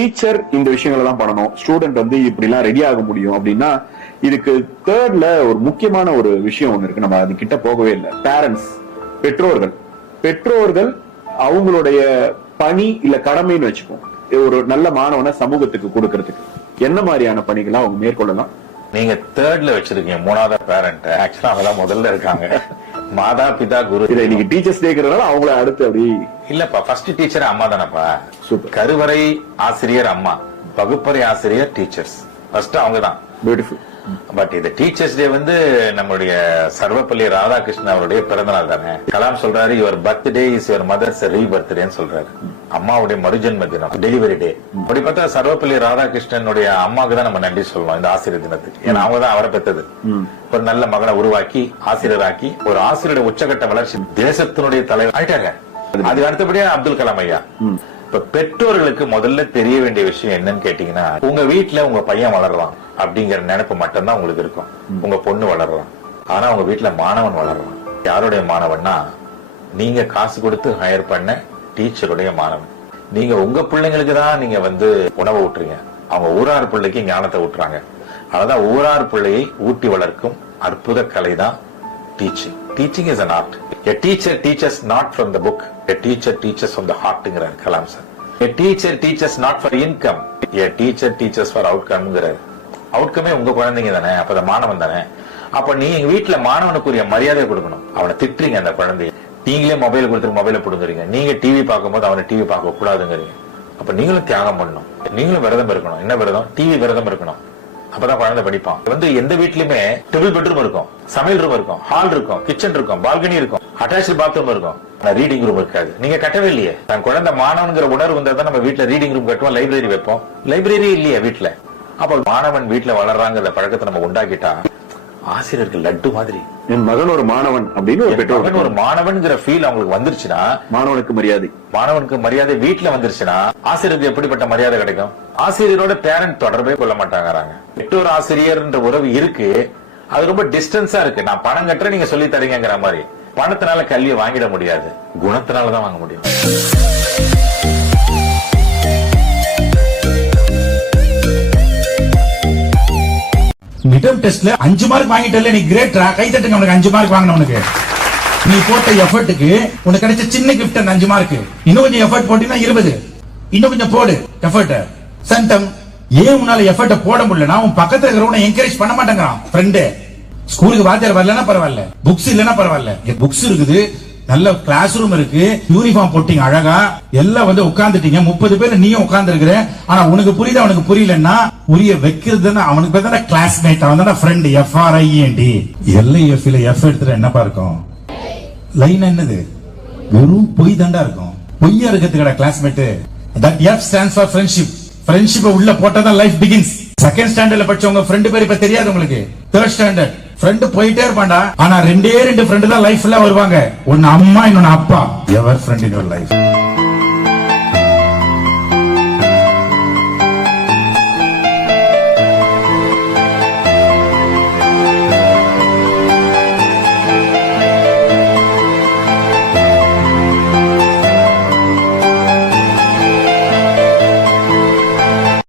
Teacher இந்த விஷயங்களை தான் பண்ணணும். ஸ்டூடெண்ட் வந்து இப்படி எல்லாம் ரெடி ஆக முடியும் அப்படின்னா இதுக்கு தேர்ட்ல ஒரு முக்கியமான ஒரு விஷயம் ஒண்ணு இருக்கு. நம்ம அது கிட்ட போகவே இல்லை. பேரண்ட்ஸ் பெற்றோர்கள். பெற்றோர்கள் அவங்களுடைய பணி இல்ல கடமைன்னு வச்சுப்போம். ஒரு நல்ல மாணவனை சமூகத்துக்கு கொடுக்கறதுக்கு. என்ன மாதிரியான பணிகளை அவங்க மேற்கொள்ளலாம்? நீங்க தேர்ட்ல வச்சிருக்கீங்க. மூணாவது பேரண்ட் ஆக்சுவலா அவங்க தான் முதல்ல இருக்காங்க. மாதா பிதா குரு. இதை இன்னைக்கு டீச்சர்ஸ் டேக்கிறதுனால அவங்கள அடுத்து அப்படி இல்லப்பா ஃபர்ஸ்ட் டீச்சர் அம்மா தானப்பா. Super. கருவறை ஆசிரியர் அம்மா வகுப்பறை ஆசிரியர் டீச்சர்ஸ் ஃபர்ஸ்ட் அவங்க தான். பியூட்டிஃபுல் பட் இந்த டீச்சர்ஸ் டே வந்து நம்மளுடைய சர்வப்பள்ளி ராதாகிருஷ்ணன் அவருடைய பிறந்த நாள் தானே? கலாம் சொல்றாரு your birthday is your mother's ரீ பர்த்டேன்னு சொல்றாரு. அம்மாவுடைய மறுஜன்ம தினம் டெலிவரி டே அப்படி பார்த்தா சர்வப்பள்ளி ராதாகிருஷ்ணனுடைய அம்மாவுக்கு தான் நம்ம நன்றி சொல்லணும் இந்த ஆசிரியர் தினத்துக்கு. ஏன்னா அவங்க தான் அவரை பெற்றது. ஒரு நல்ல மகனை உருவாக்கி ஆசிரியராக்கி ஒரு ஆசிரியருடைய உச்சகட்ட வளர்ச்சி தேசத்தினுடைய தலைவர் ஆயிட்டாங்க. அது அடுத்தபடியா அப்துல் கலாம் ஐயா. இப்ப பெற்றோர்களுக்கு முதல்ல தெரிய வேண்டிய விஷயம் என்னன்னு கேட்டீங்கன்னா உங்க வீட்டுல உங்க பையன் வளரலாம் அப்படிங்கிற நினைப்பு மட்டும்தான் உங்களுக்கு இருக்கும். உங்க பொண்ணு வளரலாம் ஆனா உங்க வீட்டுல மாணவன் வளரலாம் யாருடைய மாணவன்னா நீங்க காசு கொடுத்து ஹையர் பண்ண டீச்சருடைய மாணவன். நீங்க உங்க பிள்ளைங்களுக்கு தான் நீங்க வந்து உணவு ஊட்டுறீங்க. அவங்க ஊரார் பிள்ளைக்கு ஞானத்தை ஊட்டுறாங்க. அதனால ஊரார் பிள்ளையை ஊட்டி வளர்க்கும் அற்புத கலை தான் teaching teaching is an art a teacher teaches not from the book a teacher teaches from the ஹார்ட்ங்கிறார் Kalam sir a teacher teaches not for income a teacher teaches for அவுட்கம்ங்கிறார் அவுட்கமே உங்க குழந்தைங்க தானே அப்ப அந்த மாணவன் தானே. அப்ப நீ எங்க வீட்டுல மாணவனுக்குரிய மரியாதை கொடுக்கணும். அவனை திட்டுறீங்க அந்த குழந்தைய. நீங்களே மொபைல் கொடுத்துட்டு மொபைல பிடுங்குறீங்க. நீங்க டிவி பார்க்கும்போது அவனை டிவி பார்க்க கூடாதுங்கிறீங்க அப்ப நீங்களும் தியாகம் பண்ணணும். நீங்களும் விரதம் இருக்கணும். என்ன விரதம்? டிவி விரதம் இருக்கணும். அப்பதான் குழந்தை படிப்பான். வந்து எந்த வீட்லயுமே டபுள் பெட்ரூம் இருக்கும். சமையல் ரூம் இருக்கும். ஹால் இருக்கும். கிச்சன் இருக்கும். பால்கனி இருக்கும். அட்டாச் பாத்ரூம் இருக்கும். ஆனா ரீடிங் ரூம் இருக்காது. நீங்க கட்டவே இல்லையே. தன் குழந்தை மாணவன்கிற உணர்வு வந்தா தான் நம்ம வீட்டுல ரீடிங் ரூம் கட்டுவோம் லைப்ரரி வைப்போம். லைப்ரரி இல்லையா வீட்ல. அப்ப மாணவன் வீட்டுல வளர்றாங்கிற பழக்கத்தை நம்ம உண்டாக்கிட்டா ஆசிரியருக்கு லட்டு மாதிரி. என் மகன் ஒரு மாணவன் அப்படின்னு ஒரு பெற்றோர் ஒரு மாணவன்கிற ஃபீல் அவங்களுக்கு வந்துருச்சுன்னா மாணவனுக்கு மரியாதை. மாணவனுக்கு மரியாதை வீட்ல வந்துருச்சுன்னா ஆசிரியருக்கு எப்படிப்பட்ட மரியாதை கிடைக்கும்? ஆசிரியரோட பேரண்ட் தொடர்பே கொள்ள மாட்டாங்கறாங்க. பெற்றோர் ஆசிரியர்ன்ற உறவு இருக்கு. அது ரொம்ப டிஸ்டன்ஸா இருக்கு. நான் பணம் கட்டுறேன் நீங்க சொல்லி தரீங்கிற மாதிரி. பணத்தினால கல்வியை வாங்கிட முடியாது. குணத்தினால தான் வாங்க முடியும். மிட்டம் டெஸ்ட்ல அஞ்சு மார்க் வாங்கிட்டல நீ கிரேட் கை தட்டுங்க உனக்கு அஞ்சு மார்க் வாங்கினவனுக்கு நீ போட்ட எஃபர்ட்டுக்கு உனக்கு கிடைச்ச சின்ன கிஃப்ட் அந்த அஞ்சு மார்க் இன்னும் கொஞ்சம் எஃபர்ட் போட்டீங்கன்னா இருபது. இன்னும் கொஞ்சம் போடு எஃபர்ட் சந்தம் ஏன் உன்னால எஃபர்ட் போட முடியலனா உன் பக்கத்துல இருக்கிறவனை என்கரேஜ் பண்ண மாட்டேங்கிறான் ஃப்ரெண்டு ஸ்கூலுக்கு வாத்தியார் வரலன்னா பரவாயில்ல. புக்ஸ் இல்லைன்னா பரவாயில்ல. புக்ஸ் இருக்குது. நல்ல கிளாஸ் ரூம் இருக்கு. யூனிஃபார்ம் போட்டீங்க அழகா. எல்லாம் வந்து உட்கார்ந்துட்டீங்க. முப்பது பேர் நீயும் உட்கார்ந்து இருக்கிற ஆனா உனக்கு புரியுது? அவனுக்கு புரியலன்னா புரிய வைக்கிறது அவனுக்கு பேர் தானே கிளாஸ்மேட் அவன் தானே ஃப்ரெண்ட் எஃப்ஆர்ஐஎன்டி எல்ஐஎஃப்ல எஃப் எடுத்துட்டு என்னப்பா இருக்கும்? லைன் என்னது? வெறும் பொய் தாண்டா இருக்கும். பொய்யா இருக்கிறதுக்கடா classmate that F stands for friendship friendship உள்ள போட்டா லைஃப் பிகின்ஸ் செகண்ட் ஸ்டாண்டர்ட்ல படிச்சவங்க ஃப்ரெண்டு பேர் இப்ப தெரியாது உங்களுக்கு. தேர்ட் ஸ்டாண்டர்ட் ஃப்ரெண்டு போயிட்டே இருப்பாண்டா ஆனா ரெண்டே ரெண்டு ஃப்ரெண்டு தான் லைஃப்ல வருவாங்க. ஒன்னு அம்மா இன்னொன்னு அப்பா. எவர் ஃப்ரெண்ட் இன் லைஃப்